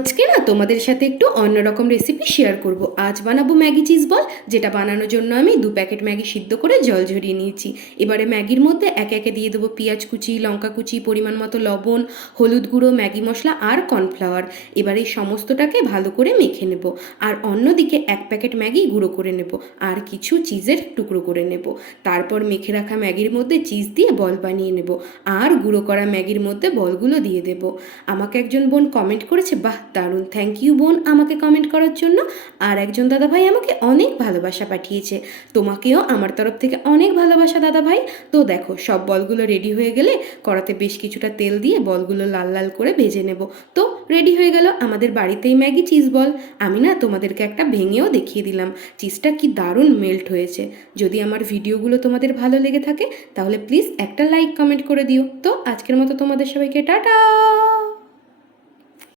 আজকে না তোমাদের সাথে একটু অন্যরকম রেসিপি শেয়ার করব। আজ বানাবো ম্যাগি চিজ বল, যেটা বানানোর জন্য আমি 2 প্যাকেট ম্যাগি সিদ্ধ করে জল ঝরিয়ে নিয়েছি। এবারে ম্যাগির মধ্যে একে একে দিয়ে দেবো পেঁয়াজ কুচি, লঙ্কা কুচি, পরিমাণ মতো লবণ, হলুদ গুঁড়ো, ম্যাগি মশলা আর কর্নফ্লাওয়ার। এবার এই সমস্তটাকে ভালো করে মেখে নেব। আর অন্যদিকে 1 প্যাকেট ম্যাগি গুঁড়ো করে নেব আর কিছু চিজের টুকরো করে নেব। তারপর মেখে রাখা ম্যাগির মধ্যে চিজ দিয়ে বল বানিয়ে নেব আর গুঁড়ো করা ম্যাগির মধ্যে বলগুলো দিয়ে দেব। আমাকে একজন বোন কমেন্ট করেছে, বাহ দারুণ, থ্যাংক ইউ বোন আমাকে কমেন্ট করার জন্য। আর একজন দাদাভাই আমাকে অনেক ভালোবাসা পাঠিয়েছে, তোমাকেও আমার তরফ থেকে অনেক ভালোবাসা দাদাভাই। তো দেখো, সব বলগুলো রেডি হয়ে গেলে কড়াতে বেশ কিছুটা তেল দিয়ে বলগুলো লাল লাল করে ভেজে নেব। তো রেডি হয়ে গেল আমাদের বাড়িতেই ম্যাগি চিজ বল। আমি না তোমাদেরকে একটা ভেঙেও দেখিয়ে দিলাম, চিজটা কি দারুণ মেল্ট হয়েছে। যদি আমার ভিডিওগুলো তোমাদের ভালো লেগে থাকে তাহলে প্লিজ একটা লাইক কমেন্ট করে দিও। তো আজকের মতো তোমাদের সবাইকে টাটা।